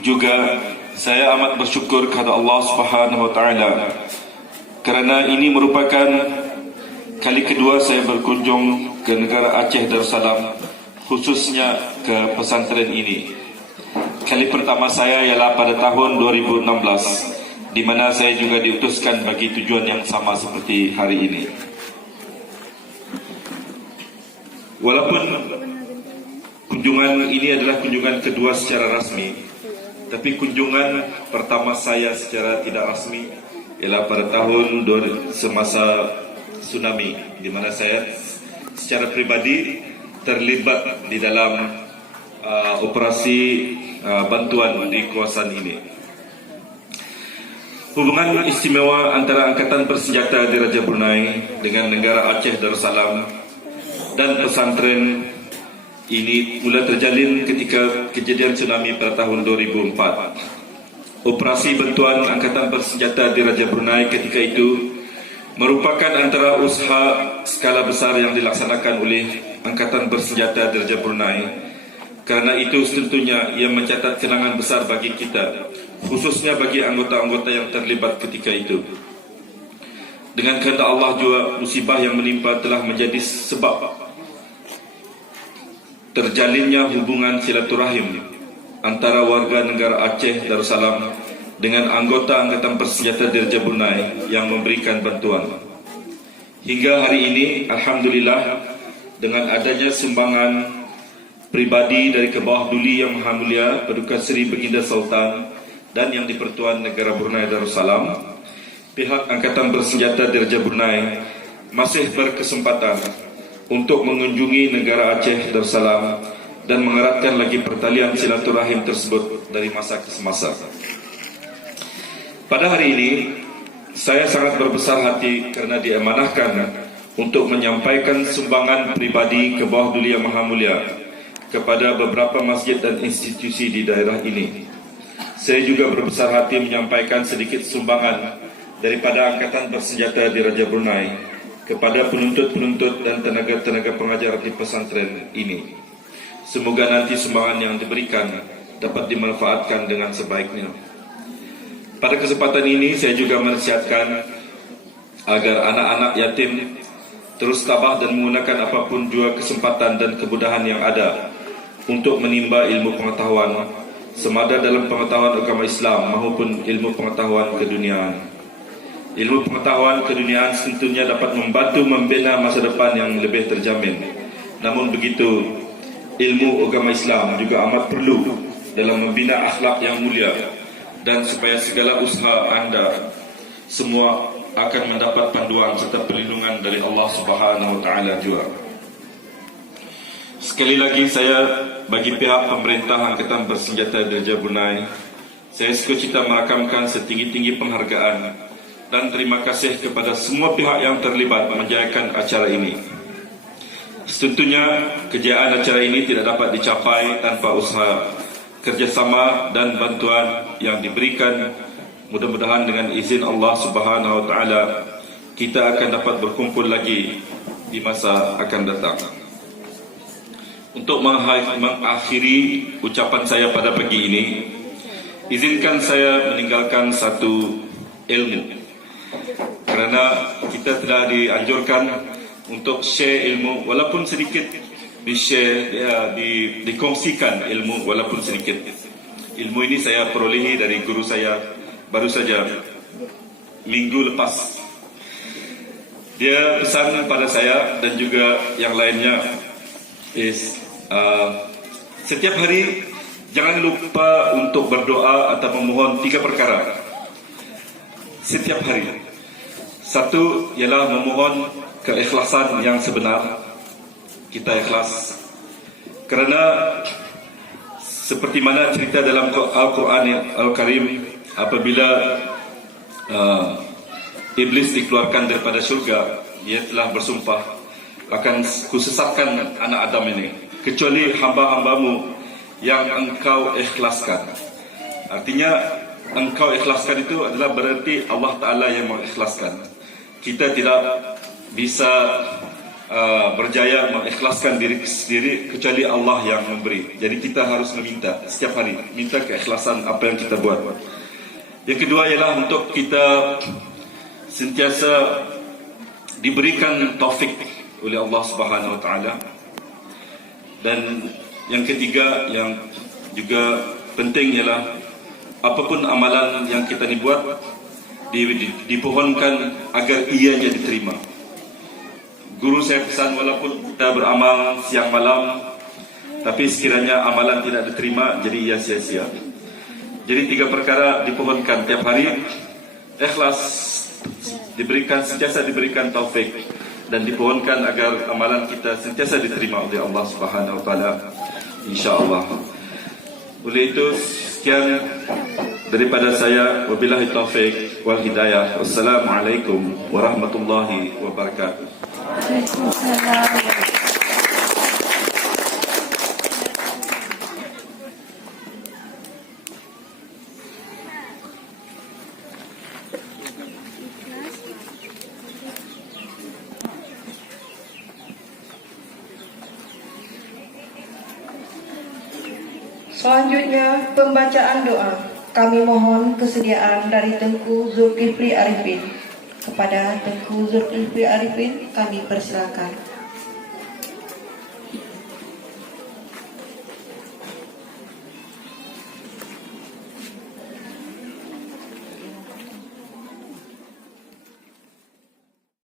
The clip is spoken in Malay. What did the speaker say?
Juga saya amat bersyukur kepada Allah Subhanahu Wa Taala kerana ini merupakan kali kedua saya berkunjung ke negara Aceh Darussalam, khususnya ke pesantren ini. Kali pertama saya ialah pada tahun 2016, di mana saya juga diutuskan bagi tujuan yang sama seperti hari ini. Walaupun kunjungan ini adalah kunjungan kedua secara rasmi, tapi kunjungan pertama saya secara tidak rasmi ialah pada tahun semasa tsunami, di mana saya secara pribadi terlibat di dalam operasi bantuan di kawasan ini. Hubungan istimewa antara Angkatan Bersenjata Diraja Brunei dengan negara Aceh Darussalam dan pesantren ini mula terjalin ketika kejadian tsunami pada tahun 2004. Operasi bantuan Angkatan Bersenjata Diraja Brunei ketika itu merupakan antara usaha skala besar yang dilaksanakan oleh Angkatan Bersenjata Diraja Brunei. Kerana itu tentunya ia mencatat kenangan besar bagi kita, khususnya bagi anggota-anggota yang terlibat ketika itu. Dengan kehendak Allah juga, musibah yang menimpa telah menjadi sebab terjalinnya hubungan silaturahim antara warga negara Aceh Darussalam dengan anggota Angkatan Bersenjata Diraja Brunei yang memberikan bantuan. Hingga hari ini, alhamdulillah, dengan adanya sumbangan pribadi dari ke bawah Duli Yang Maha Mulia Paduka Seri Baginda Sultan dan Yang di-Pertuan Negara Brunei Darussalam, pihak Angkatan Bersenjata Diraja Brunei masih berkesempatan untuk mengunjungi negara Aceh Darussalam dan mengeratkan lagi pertalian silaturahim tersebut dari masa ke semasa. Pada hari ini, saya sangat berbesar hati kerana diamanahkan untuk menyampaikan sumbangan pribadi ke bawah Duli Yang Maha Mulia kepada beberapa masjid dan institusi di daerah ini. Saya juga berbesar hati menyampaikan sedikit sumbangan daripada Angkatan Bersenjata Diraja Brunei kepada penuntut-penuntut dan tenaga-tenaga pengajar di pesantren ini. Semoga nanti sumbangan yang diberikan dapat dimanfaatkan dengan sebaiknya. Pada kesempatan ini saya juga menasihatkan agar anak-anak yatim terus tabah dan menggunakan apapun jua kesempatan dan kemudahan yang ada untuk menimba ilmu pengetahuan, semada dalam pengetahuan agama Islam maupun ilmu pengetahuan keduniaan. Ilmu pengetahuan keduniaan tentunya dapat membantu membina masa depan yang lebih terjamin. Namun begitu, ilmu agama Islam juga amat perlu dalam membina akhlak yang mulia, dan supaya segala usaha anda semua akan mendapat panduan serta perlindungan dari Allah Subhanahu Wa Taala juga. Sekali lagi saya bagi pihak pemerintah Angkatan Bersenjata Diraja Brunei, saya sukacita merakamkan setinggi-tinggi penghargaan dan terima kasih kepada semua pihak yang terlibat menjayakan acara ini. Tentunya kejayaan acara ini tidak dapat dicapai tanpa usaha, kerjasama dan bantuan yang diberikan. Mudah-mudahan dengan izin Allah Subhanahu Wa Taala kita akan dapat berkumpul lagi di masa akan datang. Untuk mengakhiri ucapan saya pada pagi ini, izinkan saya meninggalkan satu ilmu. Kerana kita telah dianjurkan untuk share ilmu, walaupun sedikit di-share, dikongsikan ilmu walaupun sedikit. Ilmu ini saya perolehi dari guru saya baru saja minggu lepas. Dia pesan pada saya dan juga yang lainnya setiap hari jangan lupa untuk berdoa atau memohon 3 perkara setiap hari. Satu ialah memohon keikhlasan yang sebenar. Kita ikhlas kerana seperti mana cerita dalam Al-Quran Al-Karim, apabila Iblis dikeluarkan daripada syurga, dia telah bersumpah, akan kusesatkan anak Adam ini kecuali hamba-hambamu yang engkau ikhlaskan. Artinya engkau ikhlaskan itu adalah berarti Allah Ta'ala yang mengikhlaskan. Kita tidak bisa berjaya mengikhlaskan diri sendiri kecuali Allah yang memberi. Jadi kita harus meminta setiap hari, minta keikhlasan apa yang kita buat. Yang kedua ialah untuk kita sentiasa diberikan taufik oleh Allah Subhanahu Wa Taala. Dan yang ketiga yang juga penting ialah apapun amalan yang kita ni buat dipohonkan agar ianya diterima. Guru saya pesan, walaupun kita beramal siang malam, tapi sekiranya amalan tidak diterima, jadi ia sia-sia. Jadi 3 perkara dipohonkan tiap hari: ikhlas, sentiasa diberikan taufik, dan dipohonkan agar amalan kita sentiasa diterima oleh Allah Subhanahu Wa Taala, insya-Allah. Oleh itu, sekian daripada saya. Wabillahi taufik wal hidayah. Wassalamualaikum warahmatullahi wabarakatuh. Waalaikumsalam. Selanjutnya, pembacaan doa. Kami mohon kesediaan dari Tengku Zulkifli Arifin. Kepada Tengku Zulkifli Arifin, kami persilakan.